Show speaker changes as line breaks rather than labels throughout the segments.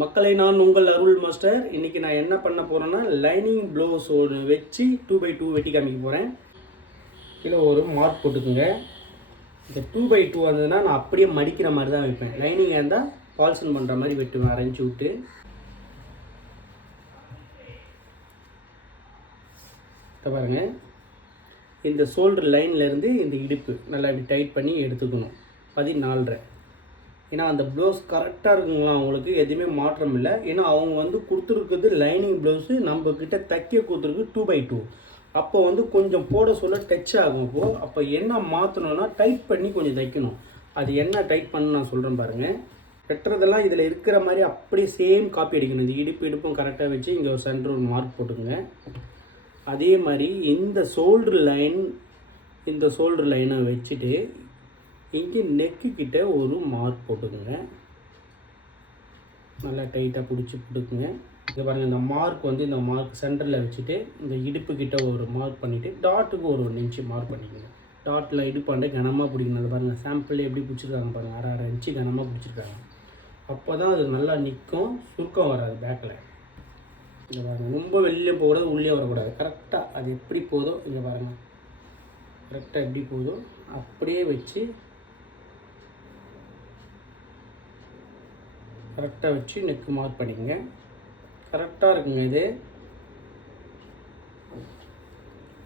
மக்களை நான் உங்கள் அருள் மாஸ்டர். இன்னைக்கு நான் என்ன பண்ண போறேன்னா லைனிங் ப்ளவுஸ் ஒன்று வச்சு டூ பை டூ வெட்டி காமிக்க போகிறேன் கீழே ஒரு மார்க் போட்டுக்குங்க. இந்த டூ பை டூ வந்ததுன்னா நான் அப்படியே மடிக்கிற மாதிரி தான் வைப்பேன். லைனிங் இருந்தால் பால்சன் பண்ணுற மாதிரி வெட்டுவேன் அரைஞ்சி விட்டு. இதை பாருங்க. இந்த ஷோல்டர் லைன்லேருந்து இந்த இடுப்பு நல்லா இப்படி டைட் பண்ணி எடுத்துக்கணும். பதினாலரை. ஏன்னா அந்த ப்ளவுஸ் கரெக்டாக இருக்குங்களா அவங்களுக்கு எதுவுமே மாற்றம் இல்லை. ஏன்னா அவங்க வந்து கொடுத்துருக்குறது லைனிங் ப்ளவுஸு நம்மக்கிட்ட தைக்க கொடுத்துருக்கு டூ பை டூ அப்போ வந்து கொஞ்சம் போட சொல்ல டச் ஆகும் இப்போது அப்போ என்ன மாற்றணும்னா டைட் பண்ணி கொஞ்சம் தைக்கணும். அது என்ன டைட் பண்ணு நான் சொல்கிறேன் பாருங்கள் வெட்டுறதெல்லாம் இதில் இருக்கிற மாதிரி அப்படியே சேம் காப்பி அடிக்கணும். இந்த இடுப்பு இடுப்பும் கரெக்டாக வச்சு இங்கே ஒரு சென்டர் ஒரு மார்க் போட்டுக்கோங்க. அதே மாதிரி இந்த ஷோல்டர் லைன் இந்த ஷோல்டர் லைனை வச்சுட்டு இங்கே நெக்கு கிட்ட ஒரு மார்க் போட்டுக்கோங்க. நல்லா டைட்டாக பிடிச்சி போட்டுக்குங்க. இங்கே பாருங்கள் இந்த மார்க் வந்து இந்த மார்க் சென்டரில் வச்சுட்டு இந்த இடுப்பு கிட்ட ஒரு மார்க் பண்ணிவிட்டு டாட்டுக்கு ஒரு ஒன்று இன்ச்சு மார்க் பண்ணிக்கோங்க. டாட்டில் இடுப்பாண்டே கனமாக பிடிக்கணும். அது பாருங்கள் சாம்பிள் எப்படி பிடிச்சிருக்காங்க பாருங்கள் அரை அரை இன்ச்சு கனமாக பிடிச்சிருக்காங்க. அப்போ தான் அது நல்லா நிற்கும் சுருக்கம் வராது பேக்கில் இங்கே பாருங்கள் ரொம்ப வெளியே போகக்கூடாது உள்ளே வரக்கூடாது. கரெக்டாக அது எப்படி போதோ இங்கே பாருங்கள் கரெக்டாக எப்படி போதோ அப்படியே வச்சு கரெக்டாக வச்சு நெக்கு மார்க் பண்ணிக்கங்க. கரெக்டாக இருக்குங்க இது.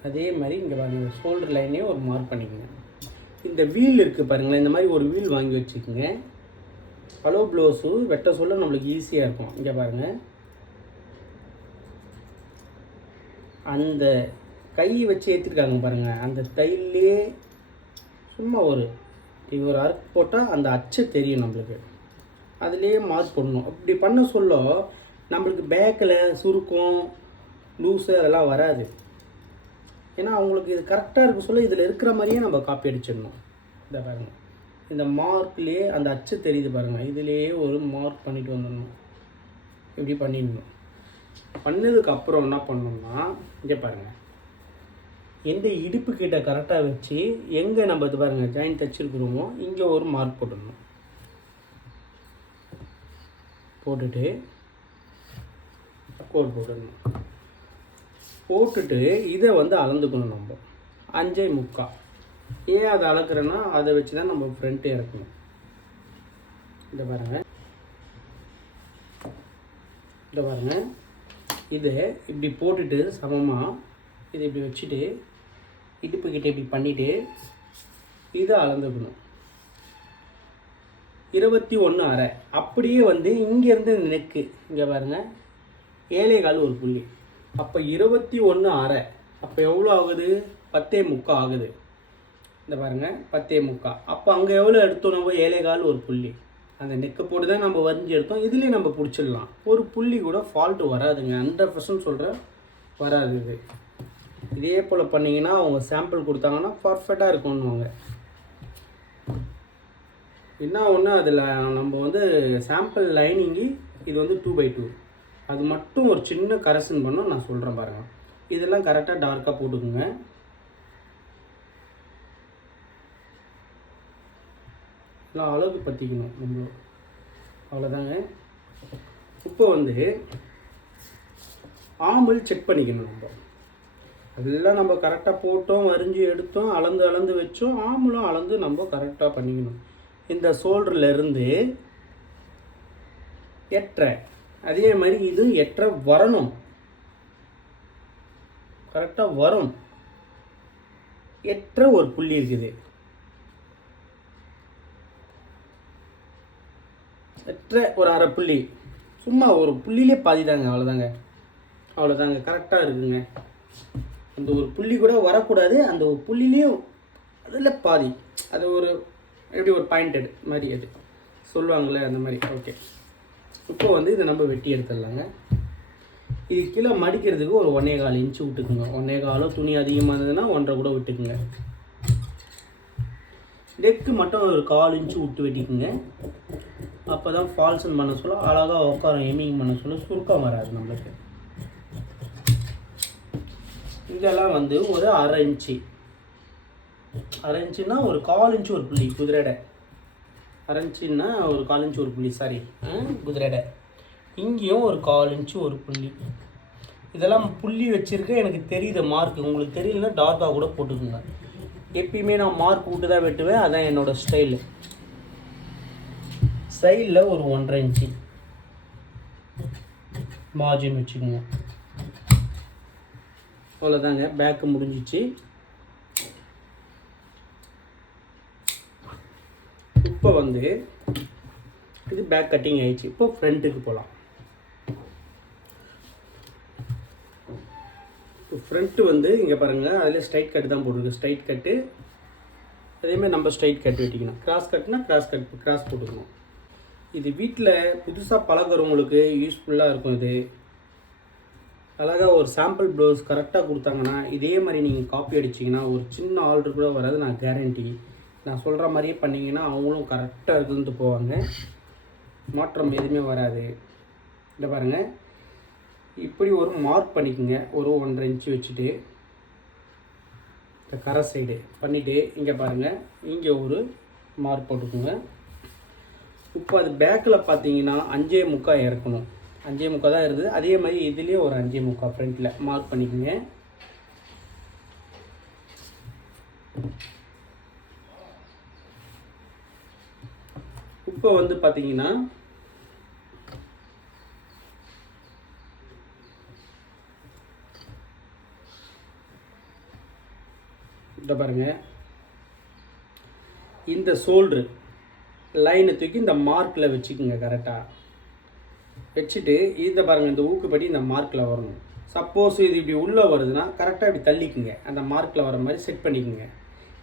அதே மாதிரி இங்கே பாருங்கள் ஷோல்டர் லைனே ஒரு மார்க் பண்ணிக்கோங்க. இந்த வீல் இருக்குது பாருங்களேன் இந்த மாதிரி ஒரு வீல் வாங்கி வச்சுக்கோங்க. அளவு ப்ளவுஸு வெட்ட சொல்ல நம்மளுக்கு ஈஸியாக இருக்கும். இங்கே பாருங்கள் அந்த கை வச்சு ஏற்றிருக்காங்க பாருங்கள் அந்த தையிலே சும்மா ஒரு இது ஒரு அறுக்கு போட்டால் அந்த அச்சு தெரியும் நம்மளுக்கு. அதுலேயே மார்க் பண்ணணும் அப்படி பண்ண சொல்ல நம்மளுக்கு பேக்கில் சுருக்கம் லூஸு அதெல்லாம் வராது. ஏன்னா அவங்களுக்கு இது கரெக்டாக இருக்க சொல்ல இதில் இருக்கிற மாதிரியே நம்ம காப்பி அடிச்சிடணும். இந்த பாருங்கள் இந்த மார்க்லேயே அந்த அச்சு தெரியுது பாருங்கள் இதுலேயே ஒரு மார்க் பண்ணிட்டு வந்துடணும். இப்படி பண்ணிடணும். பண்ணதுக்கப்புறம் என்ன பண்ணணும்னா இங்கே பாருங்கள் எந்த இடுப்பு கிட்ட கரெக்டாக வச்சு எங்கே நம்ம இது பாருங்கள் ஜாயின் தச்சிருக்கிறோமோ இங்கே ஒரு மார்க் போட்டுடணும். போட்டுட்டு கோட் போட்டுடணும். போட்டுட்டு இதை வந்து அளந்துக்கணும் நம்ம. அஞ்சே முக்கா. ஏன் அதை அளக்குறேன்னா அதை வச்சு தான் நம்ம ஃப்ரண்ட்டு இறக்கணும். இந்த பாருங்கள் இந்த பாருங்க. இதை இப்படி போட்டுட்டு சமமாக இதை இப்படி வச்சுட்டு இடுப்புக்கிட்ட இப்படி பண்ணிவிட்டு இதை அளந்துக்கணும். இருபத்தி ஒன்று அரை அப்படியே வந்து இங்கேருந்து நெக்கு. இங்கே பாருங்கள் ஏழை கால் ஒரு புள்ளி. அப்போ இருபத்தி ஒன்று அரை அப்போ எவ்வளோ ஆகுது? பத்தே முக்கா ஆகுது. இந்த பாருங்க. பத்தே முக்கா. அப்போ அங்கே எவ்வளோ எடுத்தோம் நம்ம? ஏழை கால் ஒரு புள்ளி. அந்த நெக்கை போட்டு தான் நம்ம வரைஞ்சி எடுத்தோம். இதுலேயே நம்ம பிடிச்சிடலாம். ஒரு புள்ளி கூட ஃபால்ட்டு வராதுங்க. ஹண்ட்ரட் பர்சன்ட் சொல்கிற வராது இது. இதே போல் பண்ணிங்கன்னா அவங்க சாம்பிள் கொடுத்தாங்கன்னா பர்ஃபெக்டாக இருக்கும்னுவாங்க. என்ன ஒன்று அதில் நம்ம வந்து சாம்பிள் லைனிங்கு இது வந்து டூ பை டூ அது மட்டும் ஒரு சின்ன கரெக்ஷன் பண்ணோம் நான் சொல்கிறேன் பாருங்கள் இதெல்லாம் கரெக்டாக டார்க்காக போட்டுக்குங்க. எல்லாம் அளவுக்கு பற்றிக்கணும் நம்ம அவ்வளோதாங்க இப்போ வந்து ஆம்பிள் செக் பண்ணிக்கணும் நம்ம. அதெல்லாம் நம்ம கரெக்டாக போட்டோம் வரிஞ்சு எடுத்தோம் அளந்து அளந்து வச்சோம் ஆம்பளும் அளந்து நம்ம கரெக்டாக பண்ணிக்கணும். இந்த சோல்டர்லேருந்து எற்ற எட்டரை. அதே மாதிரி இது எட்டரை வரணும். கரெக்டாக வரும். எற்ற ஒரு புள்ளி இருக்குது. எட்டரை ஒரு அரை புள்ளி. சும்மா ஒரு புள்ளியிலே பாதி தாங்க அவ்வளோதாங்க அவ்வளோதாங்க கரெக்டாக இருக்குங்க. அந்த ஒரு புள்ளி கூட வரக்கூடாது. அந்த ஒரு புள்ளிலேயும் அதில் பாதி. அது ஒரு எப்படி ஒரு பாயிண்டட் மாதிரி அது. சொல்லுவாங்களே அந்த மாதிரி. ஓகே இப்போ வந்து இதை நம்ம வெட்டி எடுத்துடலாங்க. இது கீழே மடிக்கிறதுக்கு ஒரு ஒன்றே கால் இன்ச்சு விட்டுக்குங்க. ஒன்றே காலோ துணி அதிகமாக இருந்ததுன்னா ஒன்றரை கூட விட்டுக்குங்க. நெக்கு மட்டும் ஒரு கால் இன்ச்சு விட்டு வெட்டிக்குங்க. அப்போ தான் ஃபால்ஸன் பண்ண சொல்ல அழகாக உட்காரம் எமிங் பண்ண சொல்ல சுருக்கம் வராது நம்மளுக்கு. இதெல்லாம் வந்து ஒரு அரை இன்ச்சு அரை இன்ச்சுன்னா ஒரு கால் இன்ச்சு ஒரு புள்ளி குதிரைடை. அரை இன்ச்சுன்னா ஒரு கால் இன்ச்சு ஒரு புள்ளி சாரி குதிரைடை. இங்கேயும் ஒரு கால் இன்ச்சு ஒரு புள்ளி. இதெல்லாம் புள்ளி வச்சுருக்க எனக்கு தெரியுது மார்க் உங்களுக்கு தெரியலன்னா டார்க்காக கூட போட்டுக்கோங்க. எப்பயுமே நான் மார்க் விட்டு தான் வெட்டுவேன் அதான் என்னோடய ஸ்டைலு சைடில் ஒரு ஒன்றரை இன்ச்சு. மார்ஜின் வச்சுக்கோங்க. அவ்வளோதாங்க பேக்கு முடிஞ்சிச்சு. இப்போ வந்து இது பேக் கட்டிங் ஆயிடுச்சு. இப்போ ஃப்ரண்ட்டுக்கு போகலாம் ஃப்ரண்ட்டு வந்து இங்கே பாருங்கள் அதில் ஸ்ட்ரைட் கட்டு தான் போட்டிருக்கு. ஸ்ட்ரைட் கட்டு அதேமாதிரி நம்ம ஸ்ட்ரைட் கட் வெட்டிக்கணும். கிராஸ் கட்னா கிராஸ் கட் கிராஸ் போட்டுக்கணும். இது வீட்டில் புதுசாக பழகுறவங்களுக்கு யூஸ்ஃபுல்லாக இருக்கும் இது. அழகாக ஒரு சாம்பிள் ப்ளவுஸ் கரெக்டாக கொடுத்தாங்கன்னா இதே மாதிரி நீங்கள் காப்பி அடிச்சிங்கன்னா ஒரு சின்ன ஆர்டர் கூட வராது நான் கேரண்டி நான் சொல்கிற மாதிரியே பண்ணிங்கன்னா அவங்களும் கரெக்டாக இருக்குன்ட்டு போவாங்க. மாற்றம் எதுவுமே வராது. இந்த பாருங்கள் இப்படி ஒரு மார்க் பண்ணிக்கோங்க. ஒரு ஒன்றரை இன்ச்சு வச்சுட்டு இந்த கரை சைடு பண்ணிவிட்டு இங்கே பாருங்கள் இங்கே ஒரு மார்க் போட்டுக்கோங்க. இப்போ அது பேக்கில் பார்த்தீங்கன்னா அஞ்சே முக்கா இறக்கணும். அஞ்சே முக்கா தான் இருக்குது அதே மாதிரி இதுலேயே ஒரு அஞ்சே முக்கா ஃப்ரண்ட்டில் மார்க் பண்ணிக்கோங்க. இப்போ வந்து பார்த்தீங்கன்னா இந்த பாருங்க. இந்த சோல்ட்ரு லைனை தூக்கி இந்த மார்க்கில் வச்சுக்கோங்க கரெக்டாக வச்சுட்டு இதை பாருங்கள் இந்த ஊக்குப்படி இந்த மார்க்கில் வரணும். சப்போஸ் இது இப்படி உள்ளே வருதுன்னா கரெக்டாக இப்படி தள்ளிக்குங்க. அந்த மார்க்கில் வர மாதிரி செட் பண்ணிக்கோங்க.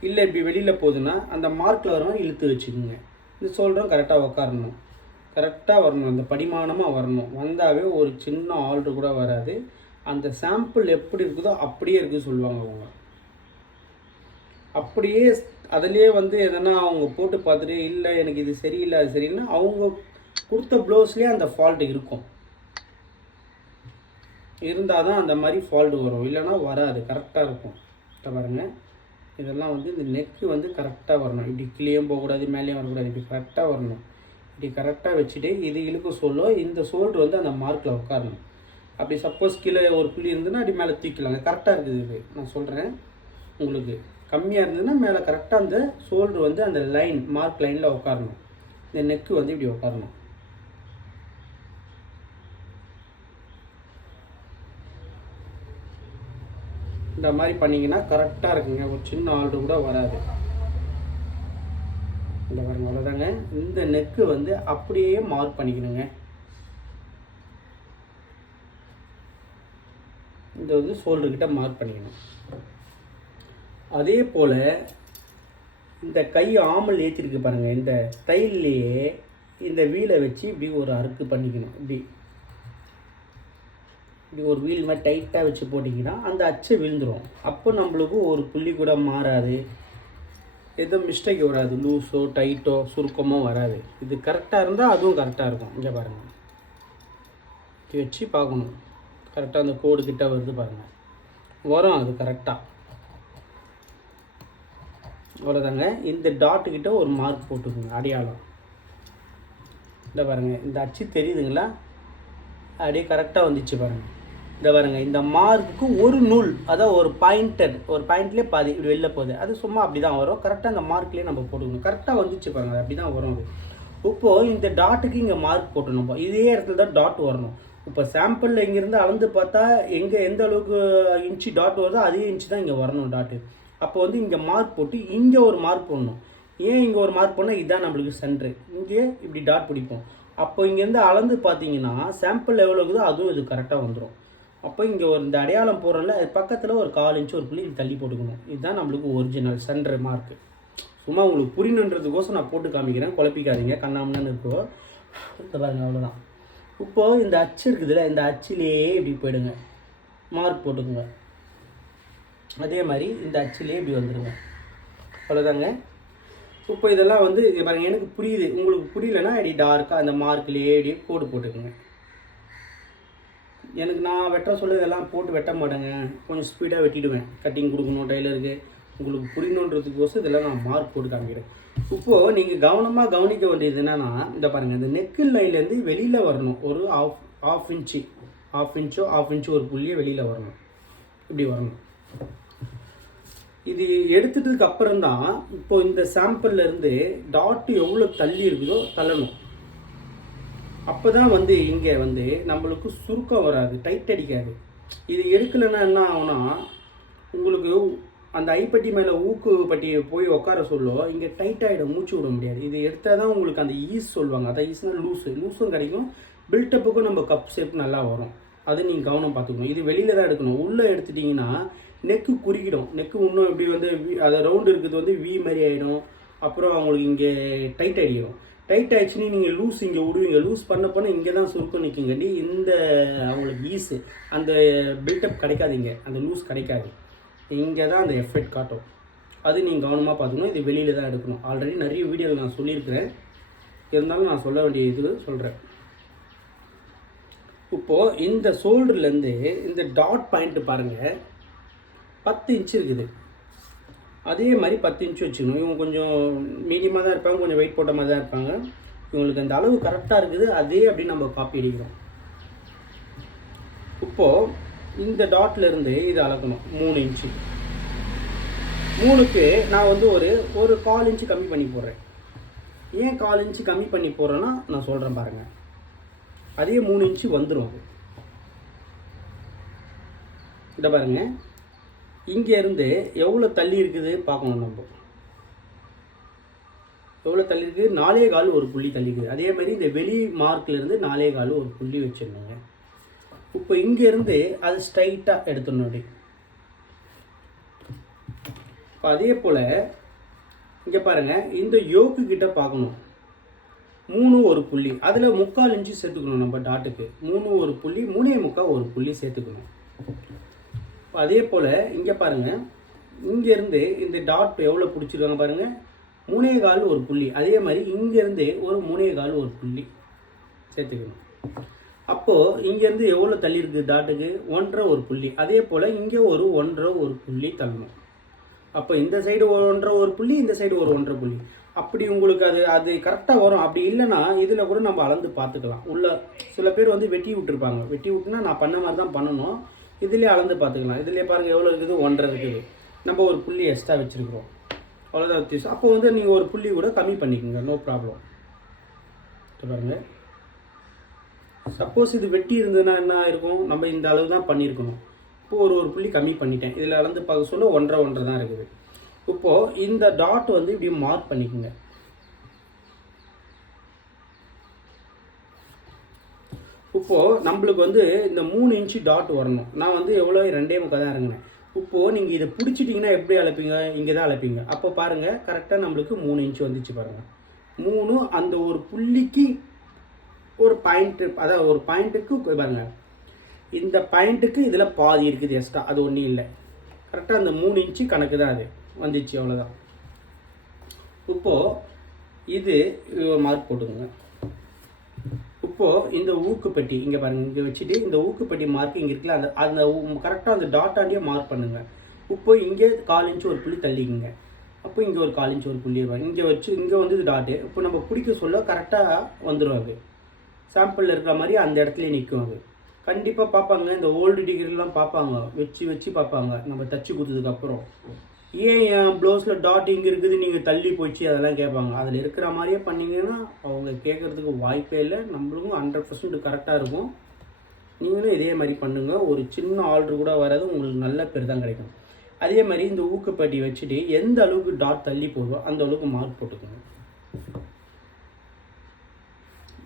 இல்லை இப்படி வெளியில் போகுதுன்னா அந்த மார்க்கில் வர மாதிரி இழுத்து வச்சுக்கோங்க. இந்த சோல்டரும் கரெக்டாக உக்காரணும். கரெக்டாக வரணும் அந்த படிமானமாக வரணும். வந்தாவே ஒரு சின்ன ஆல்ட்ரு கூட வராது. அந்த சாம்பிள் எப்படி இருக்குதோ அப்படியே இருக்குது சொல்லுவாங்க அவங்க. அப்படியே அதுலேயே வந்து எதனா அவங்க போட்டு பார்த்துட்டு இல்லை எனக்கு இது சரியில்லை அது சரியில்லைன்னா அவங்க கொடுத்த ப்ளவுஸ்லேயே அந்த ஃபால்ட் இருக்கும். இருந்தால் தான் அந்த மாதிரி ஃபால்ட் வரும். இல்லைன்னா வராது. கரெக்டாக இருக்கும். பாருங்கள் இதெல்லாம் வந்து இந்த நெக்கு வந்து கரெக்டாக வரணும். இப்படி கிளியும் போகக்கூடாது மேலேயும் வரக்கூடாது. இப்படி கரெக்டாக வரணும். இப்படி கரெக்டாக வச்சுட்டு இது இழுக்க சொல்லோ இந்த ஷோல்டர் வந்து அந்த மார்க்கில் உட்காரணும். அப்படி சப்போஸ் கீழே ஒரு புள்ளி இருந்ததுன்னா அப்படி மேலே தூக்கிலாங்க கரெக்டாக இருக்குது இது. நான் சொல்கிறேன் உங்களுக்கு. கம்மியாக இருந்ததுன்னா மேலே கரெக்டாக அந்த ஷோல்டர் வந்து அந்த லைன் மார்க் லைனில் உட்காரணும். இந்த நெக்கு வந்து இப்படி உட்காரணும். இந்த மாதிரி பண்ணிங்கன்னா கரெக்டாக இருக்குங்க. ஒரு சின்ன ஆல்டு கூட வராது. இந்த பாருங்க அவ்வளோதாங்க இந்த நெக்கு வந்து அப்படியே மார்க் பண்ணிக்கணுங்க. இந்த வந்து ஷோல்டர்கிட்ட மார்க் பண்ணிக்கணும். அதே போல் இந்த கை ஆமல் ஏற்றிருக்கு பாருங்கள் இந்த தையல்லையே இந்த வீலை வச்சு இப்படி ஒரு அறுக்கு பண்ணிக்கணும். இப்படி. இப்படி ஒரு வீல் மாதிரி டைட்டாக வச்சு போட்டிங்கன்னா அந்த அச்சு விழுந்துடும் அப்போ நம்மளுக்கும் ஒரு புள்ளி கூட மாறாது. எதுவும் மிஸ்டேக் வராது. லூஸோ டைட்டோ சுருக்கமோ வராது. இது கரெக்டாக இருந்தால் அதுவும் கரெக்டாக இருக்கும். இங்கே பாருங்கள் இப்படி வச்சு பார்க்கணும். கரெக்டாக அந்த கோடு கிட்ட வருது பாருங்கள் வரும் அது கரெக்டாக அவ்வளோதாங்க இந்த டாட்டுக்கிட்ட ஒரு மார்க் போட்டுக்கோங்க அடையாளம். இந்த பாருங்கள் இந்த அச்சு தெரியுதுங்களா? அப்படியே கரெக்டாக வந்துச்சு பாருங்கள் இந்த பாருங்கள் இந்த மார்க்குக்கு ஒரு நூல் அதாவது ஒரு பாயிண்டட் ஒரு பாயிண்ட்லேயே பாதி இப்படி வெளில போகுது. அது சும்மா அப்படி தான் வரும் கரெக்டாக அந்த மார்க்லேயே நம்ம போட்டுக்கணும். கரெக்டாக வந்துச்சு பாருங்கள் அப்படி தான் வரும் அது. இப்போது இந்த டாட்டுக்கு இங்கே மார்க் போட்டணும் இப்போ. இதே இடத்துல தான் டாட் வரணும். இப்போ சாம்பிளில் இங்கேருந்து அளந்து பார்த்தா எங்கே எந்த அளவுக்கு இன்ச்சு டாட் வருதோ அதே இன்ச்சு தான் இங்கே வரணும் டாட்டு அப்போ வந்து இங்கே மார்க் போட்டு இங்கே ஒரு மார்க் போடணும். ஏன் இங்கே ஒரு மார்க் பண்ணால் இதுதான் நம்மளுக்கு சென்ட்ரு இங்கே இப்படி டாட் பிடிப்போம். அப்போ இங்கேருந்து அளந்து பார்த்தீங்கன்னா சாம்பிள் எவ்வளோ இருக்குதோ அதுவும் இது கரெக்டாக வந்துடும் அப்போ இங்கே ஒரு இந்த அடையாளம் போடுறல அது பக்கத்தில் ஒரு கால் இன்ச்சு ஒரு புள்ளி தள்ளி போட்டுக்கணும். இதுதான் நம்மளுக்கு ஒரிஜினல் சென்டர் மார்க்கு சும்மா உங்களுக்கு புரியணுன்றதுக்கோசம் நான் போட்டு காமிக்கிறேன். குழப்பிக்காதீங்க. கண்ணாமண்ணு இருக்கோ இந்த பாருங்க அவ்வளோதான் இப்போது இந்த அச்சு இருக்குதுல்ல இந்த அச்சிலேயே இப்படி போயிடுங்க. மார்க் போட்டுக்குங்க. அதே மாதிரி இந்த அச்சிலே இப்படி வந்துடுங்க. அவ்வளோதாங்க இப்போ இதெல்லாம் வந்து பாருங்கள் பாருங்க எனக்கு புரியுது. உங்களுக்கு புரியலன்னா இப்படி டார்க்காக அந்த மார்க்லேயே இப்படி கோடு போட்டுக்குங்க. எனக்கு நான் வெட்ட சொல்ல இதெல்லாம் போட்டு வெட்ட மாட்டேங்க. கொஞ்சம் ஸ்பீடாக வெட்டிடுவேன். கட்டிங் கொடுக்கணும் டைலருக்கு உங்களுக்கு புரியணுன்றதுக்கோசம் இதெல்லாம் நான் மார்க் போட்டு காமிக்கிறேன். இப்போது நீங்கள் கவனமாக கவனிக்க வேண்டியது என்னென்னா இந்த பாருங்கள் இந்த நெக்கு லைன்லேருந்து வெளியில் வரணும். ஒரு ஆஃப் ஆஃப் இன்ச்சு ஆஃப் இன்ச்சோ ஆஃப் இன்ச்சோ ஒரு புள்ளியே வெளியில் வரணும். இப்படி வரணும். இது எடுத்துட்டதுக்கு அப்புறம் தான் இப்போ இந்த சாம்பிள்லேருந்து டாட்டு டாட் எவ்வளோ தள்ளி இருக்குதோ தள்ளணும். அப்போ தான் வந்து இங்கே வந்து நம்மளுக்கு சுருக்கம் வராது டைட் அடிக்காது. இது எடுக்கலைன்னா என்ன ஆகும்னா உங்களுக்கு அந்த ஐப்பட்டி மேலே ஊக்கு பட்டி போய் உட்கார சொல்ல இங்கே டைட் ஆகிடும் மூச்சு விட முடியாது. இது எடுத்தால் தான் உங்களுக்கு அந்த ஈஸ் சொல்லுவாங்க. அதான் ஈஸ்னால் லூஸு லூஸும் கிடைக்கும். பில்டப்புக்கும் நம்ம கப் ஷேப் நல்லா வரும். அது நீங்கள் கவனம் பார்த்துக்கணும். இது வெளியில் தான் எடுக்கணும். உள்ளே எடுத்துட்டிங்கன்னா நெக்கு குறுக்கிடும். நெக்கு இன்னும் இப்படி வந்து அது ரவுண்டு இருக்கிறது வந்து வி மாதிரி ஆகிடும் அப்புறம் அவங்களுக்கு இங்கே டைட் அடிக்கும். டைட் ஆச்சுன்னு நீங்கள் லூஸ் இங்கே விடுவீங்க. லூஸ் பண்ண பண்ண இங்கே தான் சுருக்கம் நிற்குங்கண்டி இந்த அவங்களுக்கு ஈஸு அந்த பில்டப் கிடைக்காதீங்க. அந்த லூஸ் கிடைக்காது. இங்கே தான் அந்த எஃபெக்ட் காட்டும். அது நீங்கள் கவனமாக பார்த்துக்கணும். இது வெளியில் தான் எடுக்கணும். ஆல்ரெடி நிறைய வீடியோவில் நான் சொல்லியிருக்கிறேன். இருந்தாலும் நான் சொல்ல வேண்டிய இது சொல்கிறேன் இப்போது இந்த ஷோல்டர்லேருந்து இந்த டாட் பாயிண்ட்டு பாருங்கள் பத்து இன்ச் இருக்குது. அதே மாதிரி பத்து இன்ச்சு வச்சுக்கணும். இவங்க கொஞ்சம் மீடியமாக தான் இருப்பாங்க கொஞ்சம் வெயிட் போட்ட மாதிரி தான் இருப்பாங்க. இவங்களுக்கு அந்த அளவு கரெக்டாக இருக்குது. அதே அப்படி நம்ம காப்பி அடிக்கிறோம். இப்போது இந்த டாட்லேருந்து இது அளக்கணும். மூணு இன்ச்சு மூணுக்கு நான் வந்து ஒரு ஒரு கால் இன்ச்சு கம்மி பண்ணி போடுறேன். ஏன் கால் இன்ச்சு கம்மி பண்ணி போடுறேன்னா நான் சொல்கிறேன் பாருங்கள் அதே மூணு இன்ச்சு வந்துடும் அது. இதை பாருங்கள் இங்கேருந்து எவ்வளோ தள்ளி இருக்குது? பார்க்கணும் நம்ம. எவ்வளோ தள்ளி இருக்குது நாலே கால் ஒரு புள்ளி தள்ளி இருக்குது. அதே மாதிரி இந்த வெளி மார்க்லேருந்து நாலே கால் ஒரு புள்ளி வச்சிடணுங்க இப்போ இங்கேருந்து அது ஸ்ட்ரைட்டாக எடுத்துடணும் அப்படி. இப்போ அதே போல் இங்கே பாருங்கள் இந்த யோக்கு கிட்ட பார்க்கணும். மூணு ஒரு புள்ளி. அதில் முக்கால் இன்ச்சு சேர்த்துக்கணும் நம்ம டாட்டுக்கு மூணு ஒரு புள்ளி மூணே முக்கால் ஒரு புள்ளி சேர்த்துக்கணும். இப்போ அதே போல் இங்கே பாருங்கள் இங்கேருந்து இந்த டாட் எவ்வளோ பிடிச்சிருக்காங்க பாருங்கள் மூணே கால் ஒரு புள்ளி. அதே மாதிரி இங்கேருந்து ஒரு மூணே கால் ஒரு புள்ளி. சேர்த்துக்கணும். அப்போது இங்கேருந்து எவ்வளோ தள்ளி இருக்குது டாட்டுக்கு ஒன்றரை ஒரு புள்ளி. அதே போல் இங்கே ஒரு ஒன்றரை ஒரு புள்ளி தள்ளணும். அப்போ இந்த சைடு ஒரு ஒன்றரை ஒரு புள்ளி இந்த சைடு ஒரு ஒன்றரை புள்ளி. அப்படி உங்களுக்கு அது அது கரெக்டாக வரும். அப்படி இல்லைன்னா இதில் கூட நம்ம அளந்து பார்த்துக்கலாம். உள்ள சில பேர் வந்து வெட்டி விட்டுருப்பாங்க. வெட்டி விட்டுனா நான் பண்ண மாதிரி தான் பண்ணணும். இதுலேயே அளந்து பார்த்துக்கலாம். இதுலேயே பாருங்கள் எவ்வளோ இருக்குது? ஒன்றரை இருக்குது. நம்ம ஒரு புள்ளி எக்ஸ்ட்ரா வச்சுருக்குறோம். அவ்வளோதான் வித்தியாசம். அப்போ வந்து நீங்கள் ஒரு புள்ளி கூட கம்மி பண்ணிக்கோங்க. நோ ப்ராப்ளம் பாருங்கள் சப்போஸ் இது வெட்டி இருந்ததுன்னா என்ன ஆயிருக்கும்? நம்ம இந்த அளவு தான் பண்ணியிருக்கணும். இப்போ ஒரு ஒரு புள்ளி கம்மி பண்ணிட்டேன். இதில் அளந்து பார்க்க சொல்ல ஒன்றரை ஒன்றரை தான் இருக்குது. இப்போது இந்த டாட் வந்து இப்படி மார்க் பண்ணிக்கோங்க. இப்போது நம்மளுக்கு வந்து இந்த மூணு இன்ச்சு டாட் வரணும். நான் வந்து எவ்வளோ ரெண்டே முக்கால் தான் இறங்கினேன். இப்போது நீங்கள் இதை பிடிச்சிட்டிங்கன்னா எப்படி அழைப்பீங்க? இங்கே தான் அழைப்பீங்க. அப்போ பாருங்கள் கரெக்டாக நம்மளுக்கு மூணு இன்ச்சு வந்துச்சு பாருங்கள் மூணு அந்த ஒரு புள்ளிக்கு ஒரு பாயிண்ட்டு அதாவது ஒரு பாயிண்ட்டுக்கு பாருங்கள் இந்த பாயிண்ட்டுக்கு இதில் பாதி இருக்குது எக்ஸ்ட்ரா அது ஒன்றும் இல்லை. கரெக்டாக அந்த மூணு இன்ச்சு கணக்கு தான் அது. வந்துச்சு அவ்வளோதான் இப்போது இது மார்க் போட்டுக்கோங்க. இப்போது இந்த ஊக்குப்பட்டி இங்கே பாருங்கள் இங்கே வச்சுட்டு இந்த ஊக்குப்பட்டி மார்க் இங்கே இருக்குல்ல அந்த அந்த கரெக்டாக அந்த டாட்டாண்டியே மார்க் பண்ணுங்கள் இப்போ இங்கே கால் இன்ச்சு ஒரு புள்ளி தள்ளிக்குங்க. அப்போ இங்கே ஒரு கால் இன்ச்சு ஒரு புள்ளி வரும். இங்கே வச்சு இங்கே வந்து இது டாட்டு இப்போ நம்ம பிடிக்க சொல்ல கரெக்டாக வந்துடும் அது. சாம்பிளில் இருக்கிற மாதிரி அந்த இடத்துல நிற்கும் அது. கண்டிப்பாக பார்ப்பாங்க. இந்த ஓல்டு டிகிரிலாம் பார்ப்பாங்க. வச்சு வச்சு பார்ப்பாங்க. நம்ம தச்சு கொடுத்ததுக்கப்புறம் ஏன் என் ப்ளவுஸில் டாட் இங்கே இருக்குது நீங்கள் தள்ளி போச்சு அதெல்லாம் கேட்பாங்க. அதில் இருக்கிற மாதிரியே பண்ணிங்கன்னா அவங்க கேட்குறதுக்கு வாய்ப்பே இல்லை. நம்மளுக்கும் ஹண்ட்ரட் பர்சன்ட் கரெக்டாக இருக்கும். நீங்களும் இதே மாதிரி பண்ணுங்கள் ஒரு சின்ன ஆர்டர் கூட வராது உங்களுக்கு நல்ல பேர் தான் கிடைக்கும். அதே மாதிரி இந்த ஊக்குப்பட்டி வச்சுட்டு எந்த அளவுக்கு டாட் தள்ளி போகுதோ அந்த அளவுக்கு மார்க் போட்டுக்கோங்க.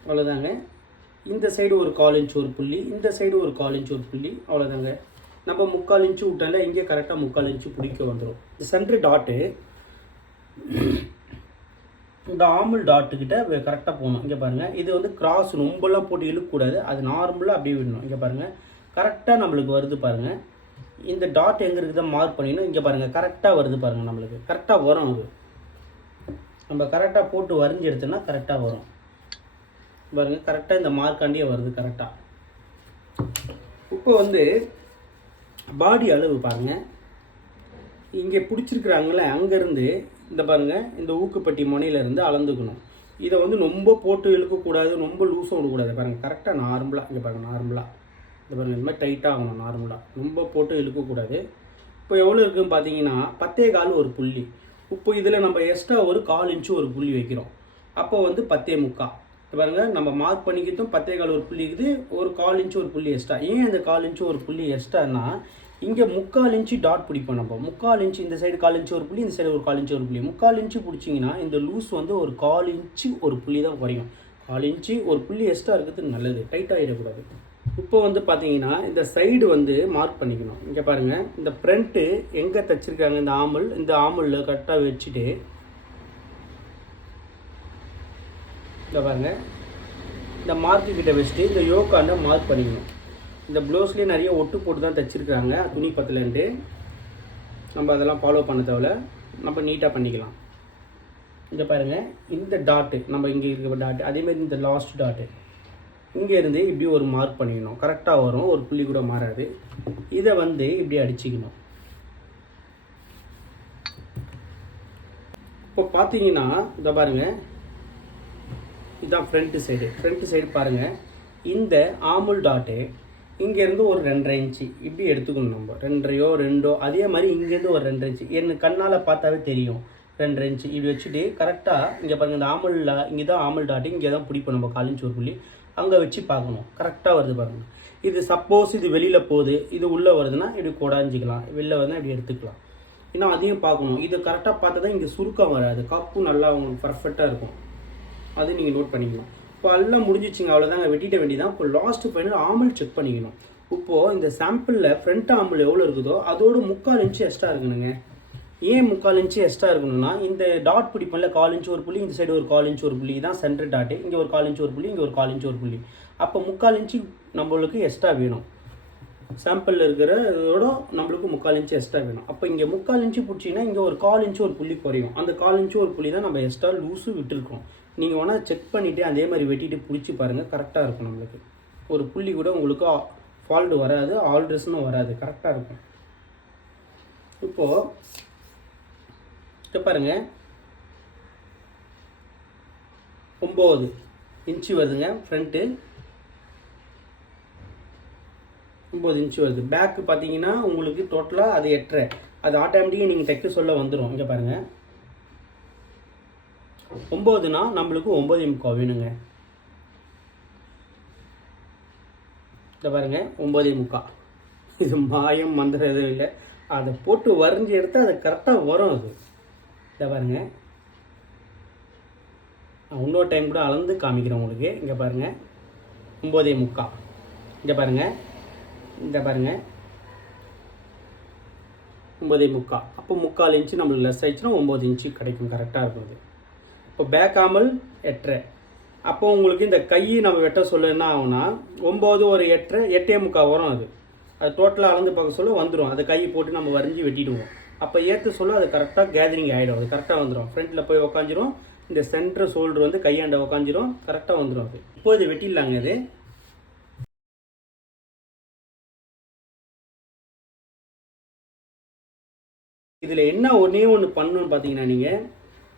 அவ்வளோதாங்க இந்த சைடு ஒரு கால் இன்ச் ஒரு புள்ளி இந்த சைடு ஒரு கால் இன்ச் ஒரு புள்ளி அவ்வளோதாங்க நம்ம முக்கால் இன்ச்சு விட்டால இங்கே கரெக்டாக முக்கால் இன்ச்சு பிடிக்க வந்துடும் இந்த சென்ட்ரு டாட்டு இந்த ஆமுல் டாட்டுக்கிட்ட கரெக்டாக போகணும். இங்கே பாருங்கள் இது வந்து கிராஸ் ரொம்பலாம் போட்டு இழுக்கக்கூடாது. அது நார்மலாக அப்படியே விடணும். இங்கே பாருங்கள் கரெக்டாக நம்மளுக்கு வருது பாருங்கள் இந்த டாட் எங்கே இருக்குதோ மார்க் பண்ணிடணும். இங்கே பாருங்கள் கரெக்டாக வருது பாருங்கள் நம்மளுக்கு. கரெக்டாக வரும் அது. நம்ம கரெக்டாக போட்டு வரைஞ்சி எடுத்தோன்னா கரெக்டாக வரும். பாருங்க கரெக்டாக இந்த மார்க்காண்டியே வருது கரெக்டாக இப்போ வந்து பாடி அளவு பாருங்கள் இங்கே பிடிச்சிருக்கிறாங்களே அங்கேருந்து இந்த பாருங்கள் இந்த ஊக்குப்பட்டி முனையிலேருந்து அளந்துக்கணும். இதை வந்து ரொம்ப போட்டு இழுக்கக்கூடாது ரொம்ப லூஸும் விடக்கூடாது. பாருங்கள் கரெக்டாக நார்மலாக இங்கே பாருங்கள் நார்மலாக இந்த பாருங்கள் இந்த மாதிரி டைட்டாக ஆகணும் நார்மலாக ரொம்ப போட்டு இழுக்கக்கூடாது. இப்போ எவ்வளோ இருக்குன்னு பார்த்தீங்கன்னா பத்தே கால் ஒரு புள்ளி. இப்போ இதில் நம்ம எக்ஸ்ட்ரா ஒரு கால் இன்ச்சு ஒரு புள்ளி வைக்கிறோம். அப்போ வந்து பத்தே முக்கா. பாருங்கள் நம்ம மார்க் பண்ணிக்கிட்டோம் பத்தே கால் ஒரு புள்ளி இருக்குது ஒரு கால் இன்ச்சு ஒரு புள்ளி எக்ஸ்ட்ரா ஏன் அந்த கால் இன்ச்சு ஒரு புள்ளி எக்ஸ்ட்ரானா இங்கே முக்கால் இன்ச்சு டாட் பிடிப்போம் நம்ம. முக்கால் இன்ச்சு இந்த சைடு கால் இன்ச்சு ஒரு புள்ளி இந்த சைடு ஒரு கால் இன்ச்சு ஒரு புள்ளி. முக்கால் இன்ச்சு பிடிச்சிங்கன்னா இந்த லூஸ் வந்து ஒரு கால் இன்ச்சு ஒரு புள்ளி தான் குறையும். கால் இன்ச்சு ஒரு புள்ளி எக்ஸ்ட்ரா இருக்கிறது நல்லது. டைட் ஆகிடக்கூடாது இப்போ வந்து பார்த்தீங்கன்னா இந்த சைடு வந்து மார்க் பண்ணிக்கணும். இங்கே பாருங்கள் இந்த ஃப்ரண்ட்டு எங்கே தைச்சிருக்காங்க? இந்த ஆமல் இந்த ஆமலில் கரெக்டாக வச்சுட்டு இந்த பாருங்கள் இந்த மார்க்கு கிட்ட வச்சுட்டு இந்த யோகாண்ட மார்க் பண்ணிக்கணும். இந்த ப்ளவுஸ்லேயே நிறைய ஒட்டு போட்டு தான் தைச்சிருக்காங்க துணி பத்தலன்ட்டு. நம்ம அதெல்லாம் ஃபாலோ பண்ண தேவையில்ல. நம்ம நீட்டாக பண்ணிக்கலாம். இங்கே பாருங்கள் இந்த டாட்டு நம்ம இங்கே இருக்கிற டாட்டு அதேமாதிரி இந்த லாஸ்ட் டாட்டு இங்கேருந்து இப்படி ஒரு மார்க் பண்ணிக்கணும். கரெக்டாக வரும். ஒரு புள்ளி கூட மாறாது. இதை வந்து இப்படி அடிச்சுக்கணும். இப்போ பார்த்தீங்கன்னா இதை பாருங்கள் இதுதான் ஃப்ரண்ட்டு சைடு ஃப்ரண்ட் சைடு பாருங்கள் இந்த ஆமுல் டாட்டு இங்கேருந்து ஒரு ரெண்டரை இன்ச்சு இப்படி எடுத்துக்கணும் நம்ம. ரெண்டரையோ ரெண்டோ அதே மாதிரி இங்கேருந்து ஒரு ரெண்டரை இன்ச்சு. என் கண்ணால் பார்த்தாவே தெரியும். ரெண்டரை இன்ச்சு. இப்படி வச்சுட்டு கரெக்டாக இங்கே பாருங்கள் இந்த ஆமலில் இங்கே தான் ஆமல் டாட்டு இங்கே தான் பிடிப்போம் நம்ம காலிஞ்சு ஒரு புள்ளி. அங்கே வச்சு பார்க்கணும். கரெக்டாக வருது பாருங்கள் இது சப்போஸ் இது வெளியில் போகுது இது உள்ளே வருதுன்னா இப்படி கொடாஞ்சிக்கலாம். வெளில வருதுன்னா இப்படி எடுத்துக்கலாம். இன்னும் அதையும் பார்க்கணும். இது கரெக்டாக பார்த்தா தான் இங்கே சுருக்கம் வராது. கப்பும் நல்லா உங்களுக்கு பர்ஃபெக்டாக இருக்கும். அது நீங்கள் நோட் பண்ணிக்கலாம். இப்போ எல்லாம் முடிஞ்சிச்சிங்க அவ்வளோதாங்க வெட்டிட வேண்டியதான் இப்போ லாஸ்ட் ஃபைனல் ஆமல் செக் பண்ணிக்கணும். இப்போது இந்த சாம்பிளில் ஃப்ரண்ட் ஆம்பிள் எவ்வளோ இருக்குதோ அதோட முக்கால் இன்ச்சு எக்ஸ்ட்ரா இருக்கணுங்க. ஏன் முக்கால் இன்ச்சு எக்ஸ்ட்ரா இருக்கணும்னா இந்த டாட் பிடிப்போம்ல கால் இன்ச்சு ஒரு புள்ளி இந்த சைடு ஒரு கால் இன்ச்சு ஒரு புள்ளி தான் சென்டர் டாட்டு இங்கே ஒரு கால் இன்ச்சு ஒரு புள்ளி இங்கே ஒரு கால் இன்ச்சு ஒரு புள்ளி. அப்போ முக்கால் இன்ச்சு நம்மளுக்கு எக்ஸ்ட்ரா வேணும். சாம்பிளில் இருக்கிற இதோட நம்மளுக்கு முக்கால் இன்ச்சு எக்ஸ்ட்ரா வேணும். அப்போ இங்கே முக்கால் இன்ச்சு பிடிச்சிங்கன்னா இங்கே ஒரு கால் இன்ச்சு ஒரு புள்ளி குறையும். அந்த கால் இன்ச்சு ஒரு புள்ளி தான் நம்ம எக்ஸ்ட்ரா லூஸு விட்டுருக்கோம். நீங்கள் வேணால் செக் பண்ணிவிட்டு அதே மாதிரி வெட்டிட்டு பிடிச்சி பாருங்கள் கரெக்டாக இருக்கும் நம்மளுக்கு. ஒரு புள்ளி கூட உங்களுக்கு ஃபால்ட் வராது ஆல்ட்ரஸ்னும் வராது கரெக்டாக இருக்கும். இப்போது இப்போ பாருங்கள் ஒம்பது இன்ச்சு வருதுங்க ஃப்ரண்ட்டு ஒம்பது இன்ச்சு வருது. பேக்கு பார்த்தீங்கன்னா உங்களுக்கு டோட்டலாக அது எட்டரை. அது ஆட்டோமேட்டிக்காக நீங்கள் தைக்க சொல்ல வந்துடும் இங்கே பாருங்கள் ஒம்போதுனா நம்மளுக்கு ஒம்பது முக்கால் வேணுங்க. இந்த பாருங்க ஒம்பதே முக்கால். இது மாயம் மந்திரம் எதுவும் இல்லை. அதை போட்டு வரைஞ்சி எடுத்து அது கரெக்டாக வரும் அது. இந்த பாருங்க. நான் இன்னொரு டைம் கூட அளந்து காமிக்கிறேன் உங்களுக்கு. இங்கே பாருங்கள் ஒம்பதே முக்கால். இங்கே பாருங்கள் இந்த பாருங்கள் ஒம்பதே முக்கால். அப்போ முக்கால் இன்ச்சு நம்மளுக்கு லெஸ் ஆயிடுச்சுன்னா ஒம்பது இன்ச்சு கிடைக்கும் கரெக்டாக இருக்கும் இது இப்போ பேக்காமல் ஆமல் எட்டரை அப்போ உங்களுக்கு இந்த கையை நம்ம வெட்ட சொல்ல என்ன ஆகும்னா ஒம்பது ஒரு எட்டரை எட்டே முக்கால் வரும் அது. அது டோட்டலாக அளந்து பார்க்க சொல்ல வந்துடும் அதை கை போட்டு நம்ம வரைஞ்சி வெட்டிடுவோம். அப்போ ஏற்று சொல்ல அது கரெக்டாக கேதரிங் ஆகிடும் அது கரெக்டாக வந்துடும் ஃப்ரண்ட்டில் போய் உக்காஞ்சிரும் இந்த சென்டர் ஷோல்டர் வந்து கையாண்ட உக்காஞ்சிரும் கரெக்டாக வந்துடும் அது. இப்போ இது வெட்டிடலாங்க இது. இதில் என்ன ஒன்றே ஒன்று பண்ணணும்னு பார்த்தீங்கன்னா நீங்கள்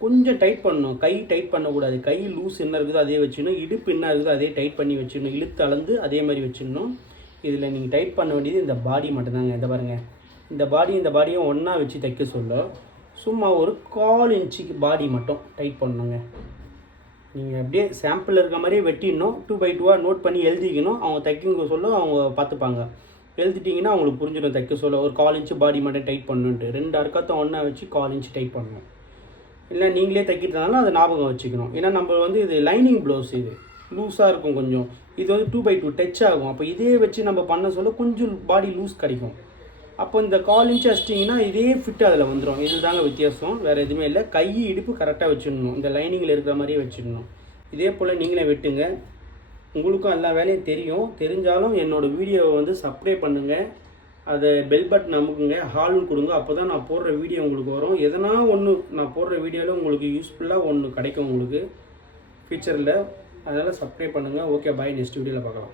கொஞ்சம் டைட் பண்ணணும். கை டைட் பண்ணக்கூடாது. கை லூஸ் என்ன இருக்குதோ அதே வச்சிடணும் இடுப்பு என்ன இருக்குதோ அதே டைட் பண்ணி வச்சிடணும் இழுத்து அளந்து அதே மாதிரி வச்சுக்கணும். இதில் நீங்கள் டைட் பண்ண வேண்டியது இந்த பாடி மட்டும்தாங்க. இதை பாருங்கள் இந்த பாடி இந்த பாடியும் ஒன்றா வச்சு தைக்க சொல்ல. சும்மா ஒரு கால் இன்ச்சுக்கு பாடி மட்டும் டைட் பண்ணணுங்க. நீங்கள் அப்படியே சாம்பிள் இருக்க மாதிரியே வெட்டிடணும். டூ பை டூவாக நோட் பண்ணி எழுதிக்கணும். அவங்க தைக்க சொல்ல அவங்க பார்த்துப்பாங்க. எழுதிட்டிங்கன்னா அவங்களுக்கு புரிஞ்சிடும் தைக்க சொல்ல. ஒரு கால் இன்ச்சு பாடி மட்டும் டைட் பண்ணணுன்ட்டு ரெண்டு அர்க்கத்தை ஒன்றா வச்சு கால் இன்ச்சு டைட் பண்ணணும். இல்லை நீங்களே தைக்கிறதுனால அதை ஞாபகம் வச்சுக்கணும். ஏன்னா நம்ம வந்து இது லைனிங் ப்ளவுஸ் இது. லூஸாக இருக்கும் கொஞ்சம். இது வந்து டூ பை டூ டச் ஆகும். அப்போ இதே வச்சு நம்ம பண்ண சொல்ல கொஞ்சம் பாடி லூஸ் கிடைக்கும். அப்போ இந்த கால் இன்ச் அடிச்சிட்டிங்கன்னா இதே ஃபிட் அதில் வந்துடும் இதுதாங்க வித்தியாசம். வேறு எதுவுமே இல்லை. கை இடுப்பு கரெக்டாக வச்சிடணும். இந்த லைனிங்கில் இருக்கிற மாதிரியே வச்சிடணும். இதே போல் நீங்களே வெட்டுங்க. உங்களுக்கும் எல்லா வேலையும் தெரியும். தெரிஞ்சாலும் என்னோடய வீடியோவை வந்து சப்ஸ்கிரைப் பண்ணுங்கள் அதை பெல் பட்டன் அமுக்குங்க ஹாலும் கொடுங்க அப்போ தான் நான் போடுற வீடியோ உங்களுக்கு வரும். எதனா ஒன்று நான் போடுற வீடியோவில் உங்களுக்கு யூஸ்ஃபுல்லாக ஒன்று கிடைக்கும் உங்களுக்கு. ஃபியூச்சரில் அதனால் சப்ஸ்கிரைப் பண்ணுங்கள் ஓகே பாய் நெக்ஸ்ட் வீடியோவில் பார்க்கலாம்.